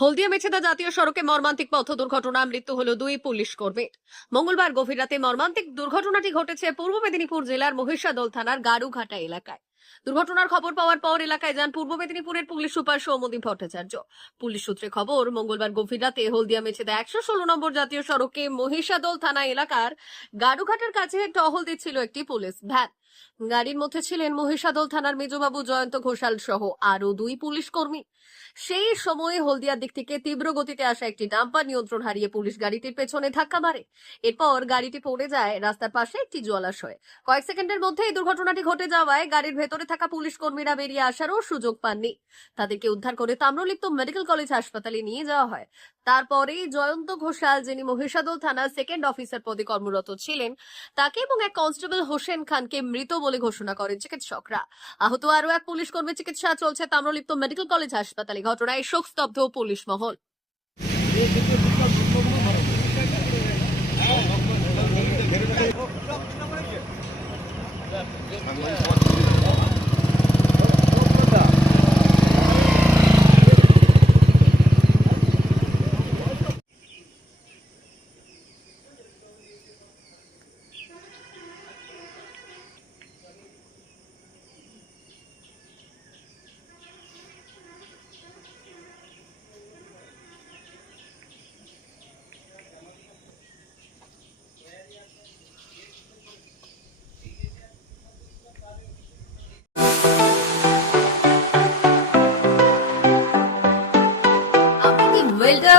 হলদিয়া মেছেদা জাতীয় সড়কে মর্মান্তিক পথ দুর্ঘটনা মৃত্যু হল দুই পুলিশ কর্মীর মঙ্গলবার গভীর রাতে মর্মান্তিক দুর্ঘটনাটি ঘটেছে পূর্ব মেদিনীপুর জেলার মহিষাদল থানার গাড়ুঘাটা এলাকায়। দুর্ঘটনার খবর পাওয়ার পর এলাকায় যান পূর্ব মেদিনীপুরের police super Soumadip Bhattacharya. Police সূত্রে খবর, মঙ্গলবার গভীর রাতে হলদিয়া মেছেদা একশো ষোলো নম্বর জাতীয় সড়কে মহিষাদল থানা এলাকার গাড়ুঘাটের কাছে টহল দিচ্ছিল একটি পুলিশ ভ্যান। গাড়ির মধ্যে ছিলেন মহিষাদল থানার মেজবাবু জয়ন্ত ঘোষাল সহ আরও দুই পুলিশ কর্মী। সেই সময়ে হলদিয়ার দিক থেকে তীব্র গতিতে আসা একটি ডাম্পার নিয়ন্ত্রণ হারিয়ে পুলিশ গাড়িটির পেছনে ধাক্কা মারে। এরপর গাড়িটি পড়ে যায় রাস্তার পাশে একটি জলাশয়ে। কয়েক সেকেন্ডের মধ্যে এই দুর্ঘটনাটি ঘটে যাওয়ায় গাড়ির ভেতরে থাকা পুলিশ কর্মীরা বেরিয়ে আসারও সুযোগ পাননি। তাদেরকে উদ্ধার করে তাম্রলিপ্ত মেডিকেল কলেজ হাসপাতালে নিয়ে যাওয়া হয়। তারপরেই জয়ন্ত ঘোষাল, যিনি মহিষাদল থানার সেকেন্ড অফিসার পদে কর্মরত ছিলেন, তাকে এবং এক কনস্টেবল হোসেন খানকে মৃত বলে ঘোষণা করেন চিকিৎসকরা। আহত আরও এক পুলিশ কর্মী চিকিৎসা চলছে তাম্রলিপ্ত মেডিকেল কলেজ হাসপাতালে। ঘটনায় শোকস্তব্ধ পুলিশ মহল।